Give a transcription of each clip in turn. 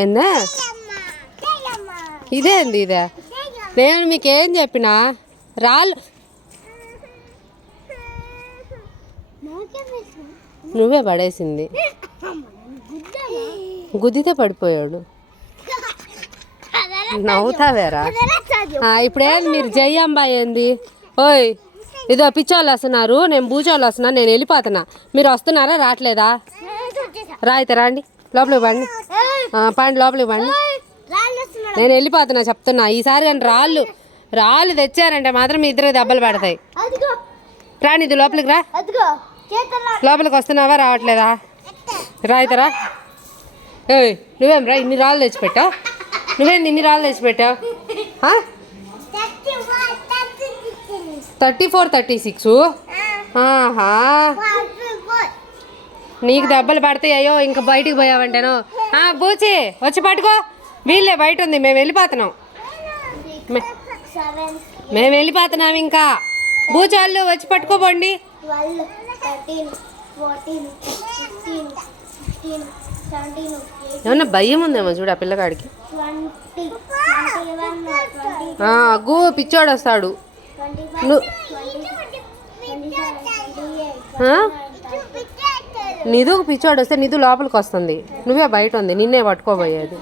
ఏందా ఇదేంది ఇదే? నేను మీకేం చెప్పినా రాళ్ళు నువ్వే పడేసింది. గుద్దితే పడిపోయాడు. నవ్వుతావేరా? ఇప్పుడేం మీరు జయ్యంబా ఏంది? ఓయ్ ఇదో పిచ్చోళ్ళు వస్తున్నారు, నేను బూచోళ్ళు వస్తున్నా, నేను వెళ్ళిపోతున్నా. మీరు వస్తున్నారా రావట్లేదా? అయితే రండి లోపలికి పండి. పండి లోపలికి పండి. నేను వెళ్ళిపోతున్నా చెప్తున్నా. ఈసారి కానీ రాళ్ళు తెచ్చారంటే మాత్రం మీ ఇద్దరు దెబ్బలు పడతాయి. రాని ఇది లోపలికి రా. లోపలికి వస్తున్నావా రావట్లేదా? రాయితరా? ఏయ్ నువ్వేం రా ఇన్ని రాళ్ళు తెచ్చిపెట్టావు? నువ్వేంది ఇన్ని రాళ్ళు తెచ్చిపెట్టావు? 34, 36. నీకు దెబ్బలు పడతాయి. అయ్యో ఇంకా బయటికి పోయావంటేను. బూచి వచ్చి పట్టుకో. వీళ్ళే బయట ఉంది, మేము వెళ్ళిపోతున్నాం. మేము వెళ్ళిపోతున్నాం ఇంకా. బూచాళ్ళు వచ్చి పట్టుకోపోండి. ఏమన్నా భయం ఉందేమో చూడు ఆ పిల్లగాడికి. అగ్గు పిచ్చోడు వస్తాడు. నిధు పిచ్చోడు వస్తే నిధు లోపలికి వస్తుంది. నువ్వే బయట ఉంది, నిన్నే పట్టుకోబోయేది.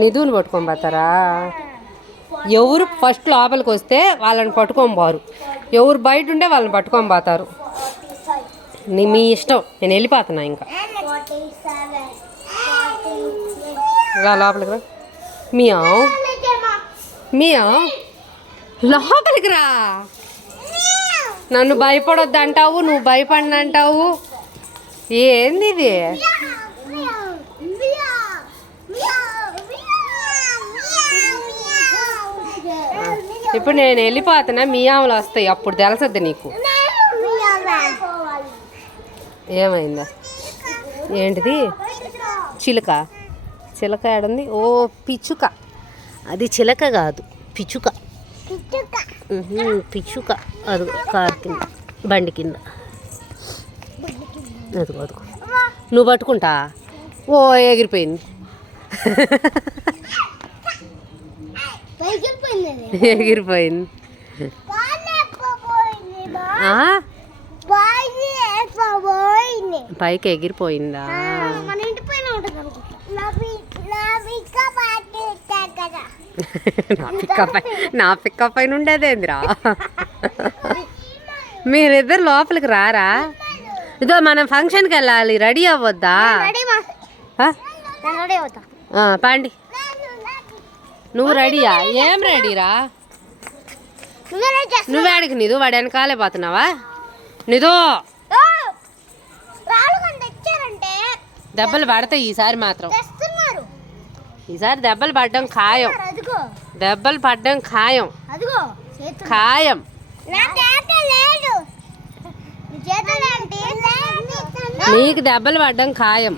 నిధుని పట్టుకొని పోతారా? ఎవరు ఫస్ట్ లోపలికి వస్తే వాళ్ళని పట్టుకొని పోరు, ఎవరు బయట ఉంటే వాళ్ళని పట్టుకొని పోతారు. మీ ఇష్టం. నేను వెళ్ళిపోతున్నా ఇంకా. రా లోపలికి రా. మియావ్ మియావ్ లోపలికి రా. నన్ను భయపడొద్దు అంటావు, నువ్వు భయపడినంటావు. ఏంది ఇది? ఇప్పుడు నేను వెళ్ళిపోతున్నా, మియావులు వస్తాయి అప్పుడు తెలుసద్ది నీకు. ఏమైందా? ఏంటిది? చిలుక. చిలక ఏడుంది? ఓ పిచ్చుక. అది చిలక కాదు, పిచ్చుక. పిచ్చుక. అదిగో కారు కింద, బండి కింద. అదిగో అదిగో. నువ్వు పట్టుకుంటా. ఓ ఎగిరిపోయింది. ఎగిరిపోయింది. పైకి ఎగిరిపోయిందా? నా పిక్క పైన ఉండేదేందిరా? మీరిద్దరు లోపలికి రారా? ఇదో మనం ఫంక్షన్కి వెళ్ళాలి, రెడీ అవ్వద్దా? పాండి. నువ్వు రెడీయా? ఏం రెడీరా? నువ్వే అడిగి నిధు, వాడు వెనకాలే పోతున్నావా? నిధు దెబ్బలు పడతాయి ఈసారి మాత్రం. ఈసారి దెబ్బలు పడ్డం ఖాయం. దెబ్బలు పడ్డం ఖాయం. ఖాయం. నీకు దెబ్బలు పడ్డం ఖాయం.